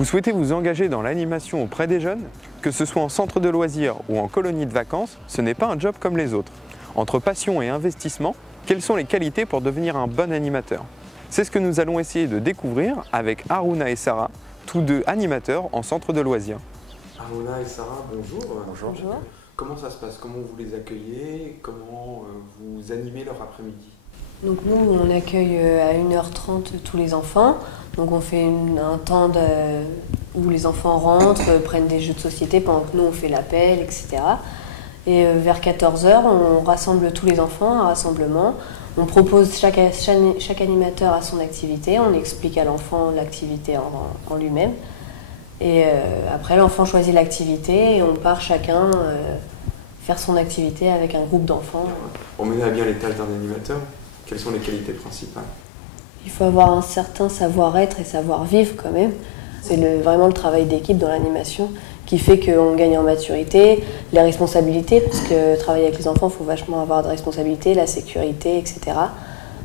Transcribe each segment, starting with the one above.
Vous souhaitez vous engager dans l'animation auprès des jeunes? Que ce soit en centre de loisirs ou en colonie de vacances, ce n'est pas un job comme les autres. Entre passion et investissement, quelles sont les qualités pour devenir un bon animateur? C'est ce que nous allons essayer de découvrir avec Haruna et Sarah, tous deux animateurs en centre de loisirs. Haruna et Sarah, bonjour. Bonjour. Bonjour. Comment ça se passe? Comment vous les accueillez? Comment vous animez leur après-midi? Donc nous, on accueille à 1h30 tous les enfants. Donc on fait un temps où les enfants rentrent, prennent des jeux de société pendant que nous on fait l'appel, etc. Et vers 14h, on rassemble tous les enfants, un rassemblement. On propose chaque animateur à son activité, on explique à l'enfant l'activité en lui-même. Et après, l'enfant choisit l'activité et on part chacun faire son activité avec un groupe d'enfants. Pour mener à bien les tâches d'un animateur, quelles sont les qualités principales? Il faut avoir un certain savoir-être et savoir-vivre quand même. C'est vraiment le travail d'équipe dans l'animation qui fait qu'on gagne en maturité, les responsabilités, parce que travailler avec les enfants, il faut vachement avoir de responsabilités, la sécurité, etc.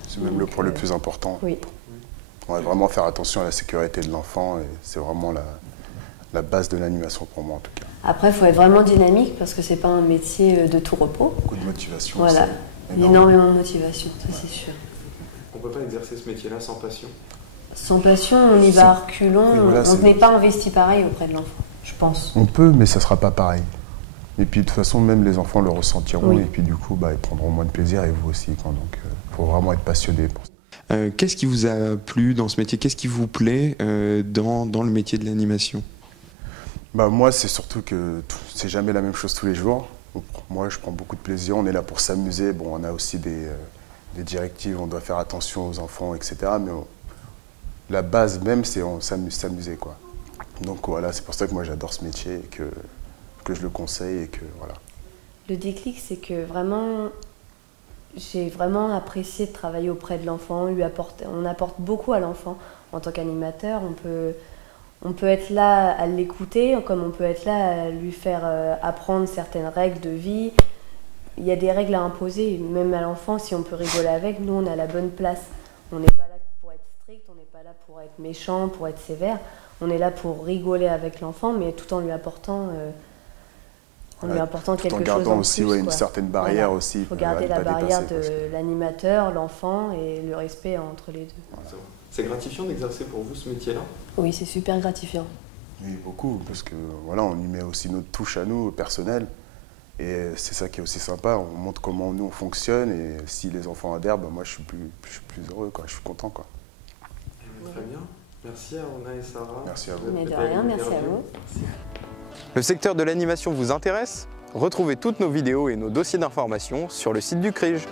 C'est même le point le plus important. Oui. On va vraiment faire attention à la sécurité de l'enfant et c'est vraiment la base de l'animation pour moi en tout cas. Après, il faut être vraiment dynamique parce que c'est pas un métier de tout repos. Beaucoup de motivation. Voilà, énormément de motivation, ça c'est sûr. On ne peut pas exercer ce métier-là sans passion? Sans passion, on y va à reculons, Oui, voilà, on n'est pas investi pareil auprès de l'enfant, je pense. On peut, mais ça ne sera pas pareil. Et puis de toute façon, même les enfants le ressentiront Oui. et puis du coup, ils prendront moins de plaisir et vous aussi. Donc il faut vraiment être passionné pour ça. Qu'est-ce qui vous a plu dans ce métier? Qu'est-ce qui vous plaît dans le métier de l'animation? Moi, c'est surtout que c'est jamais la même chose tous les jours. Donc, moi, je prends beaucoup de plaisir. On est là pour s'amuser. Bon, on a aussi des directives, on doit faire attention aux enfants, etc. Mais la base même, c'est s'amuser, quoi. Donc voilà, c'est pour ça que moi j'adore ce métier et que je le conseille et que voilà. Le déclic, c'est que vraiment, j'ai vraiment apprécié de travailler auprès de l'enfant. On apporte beaucoup à l'enfant en tant qu'animateur. On peut être là à l'écouter, comme on peut être là à lui faire apprendre certaines règles de vie. Il y a des règles à imposer, même à l'enfant, si on peut rigoler avec, nous on a la bonne place. On n'est pas là pour être strict, on n'est pas là pour être méchant, pour être sévère. On est là pour rigoler avec l'enfant, mais tout en lui apportant, quelque chose en plus. Tout en gardant aussi une certaine barrière aussi. Il faut garder la barrière de l'animateur, l'enfant et le respect entre les deux. Voilà. C'est gratifiant d'exercer pour vous ce métier-là? Oui, c'est super gratifiant. Oui, beaucoup, parce que voilà, on y met aussi notre touche à nous, personnelle. Et c'est ça qui est aussi sympa, on montre comment nous on fonctionne et si les enfants adhèrent, moi je suis plus heureux, quoi. Je suis content, quoi. Très bien. Merci Haruna et Sarah. Merci à vous. Mais de rien, merci à vous. Merci. Le secteur de l'animation vous intéresse? Retrouvez toutes nos vidéos et nos dossiers d'information sur le site du CRIJ.